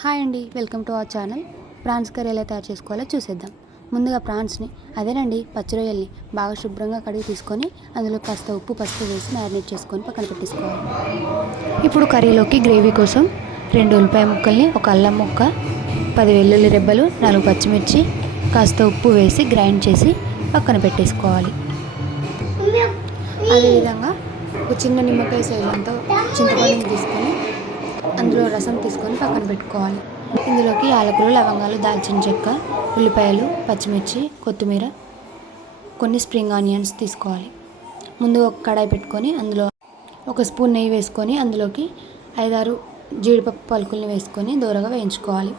Hi అండి, welcome to our channel. Prawns curry ఎలా తయారు చేసుకోవాలో చూసేద్దాం. ముందుగా ప్రాన్స్ని అదేనండి పచ్చి రొయ్యల్ని బాగా శుభ్రంగా కడిగి తీసుకొని అందులో కాస్త ఉప్పు పసుపు వేసి మ్యారినేట్ చేసుకొని పక్కన పెట్టేసుకోవాలి. ఇప్పుడు కర్రీలోకి గ్రేవీ కోసం 2 ఉల్లిపాయ ముక్కల్ని, ఒక అల్లం ముక్క, 10 వెల్లుల్లి రెబ్బలు, 4 పచ్చిమిర్చి, కాస్త ఉప్పు వేసి గ్రైండ్ చేసి పక్కన పెట్టేసుకోవాలి. అదేవిధంగా ఒక చిన్న నిమ్మకాయ సైజంతో చింతపండుని తీసుకొని అందులో రసం తీసుకొని పక్కన పెట్టుకోవాలి. ఇందులోకి యాలకులు, లవంగాలు, దాల్చిన చెక్క, ఉల్లిపాయలు, పచ్చిమిర్చి, కొత్తిమీర, కొన్ని స్ప్రింగ్ ఆనియన్స్ తీసుకోవాలి. ముందు ఒక కడాయి పెట్టుకొని అందులో 1 స్పూన్ నెయ్యి వేసుకొని అందులోకి 5-6 జీడిపప్పు పలుకుల్ని వేసుకొని దూరగా వేయించుకోవాలి.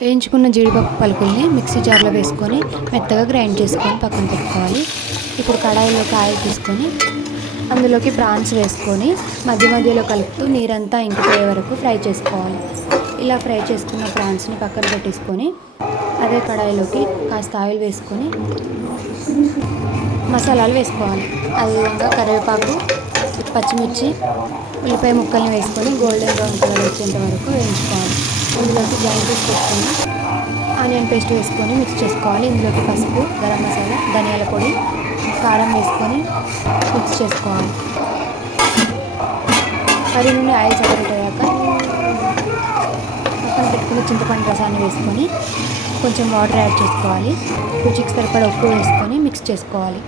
వేయించుకున్న జీడిపప్పు పలుకుల్ని మిక్సీ జార్లో వేసుకొని మెత్తగా గ్రైండ్ చేసుకొని పక్కన పెట్టుకోవాలి. ఇప్పుడు కడాయిలోకి ఆయిల్ తీసుకొని అందులోకి ప్రాన్స్ వేసుకొని మధ్య మధ్యలో కలుపుతూ నీరంతా ఇంకిపోయే వరకు ఫ్రై చేసుకోవాలి. ఇలా ఫ్రై చేసుకున్న ప్రాన్స్ని పక్కన పెట్టేసుకొని అదే కడాయిలోకి కాస్త ఆయిల్ వేసుకొని మసాలాలు వేసుకోవాలి. అదేవిధంగా కరివేపాకు, పచ్చిమిర్చి, ఉల్లిపాయ ముక్కల్ని వేసుకొని గోల్డెన్ బ్రౌన్ కలర్ వచ్చేంత వరకు వేయించుకోవాలి. ఇందులోకి గ్రైండ్ చేసి పెట్టుకొని ఆనియన్ పేస్ట్ వేసుకొని మిక్స్ చేసుకోవాలి. ఇందులోకి పసుపు, గరం మసాలా, ధనియాల పొడి, కారం వేసుకొని మిక్స్ చేసుకోవాలి. కర్రీ నుండి ఆయిల్ సపరేట్ అయ్యాక పక్కన పెట్టుకుని చింతపండు రసాన్ని వేసుకొని కొంచెం వాటర్ యాడ్ చేసుకోవాలి. రుచికి సరిపడా ఉప్పు వేసుకొని మిక్స్ చేసుకోవాలి.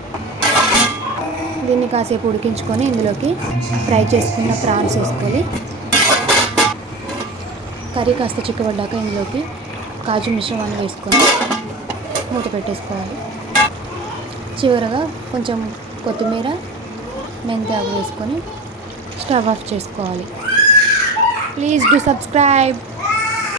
దీన్ని కాసేపు ఉడికించుకొని ఇందులోకి ఫ్రై చేసుకున్న ప్రాన్స్ వేసుకొని కర్రీ కాస్త చిక్కబడ్డాక ఇందులోకి కాజు మిశ్రమాన్ని వేసుకొని మూత పెట్టేసుకోవాలి. చివరగా కొంచెం కొత్తిమీర, మెంతాకు వేసుకొని స్టవ్ ఆఫ్ చేసుకోవాలి. Please do subscribe.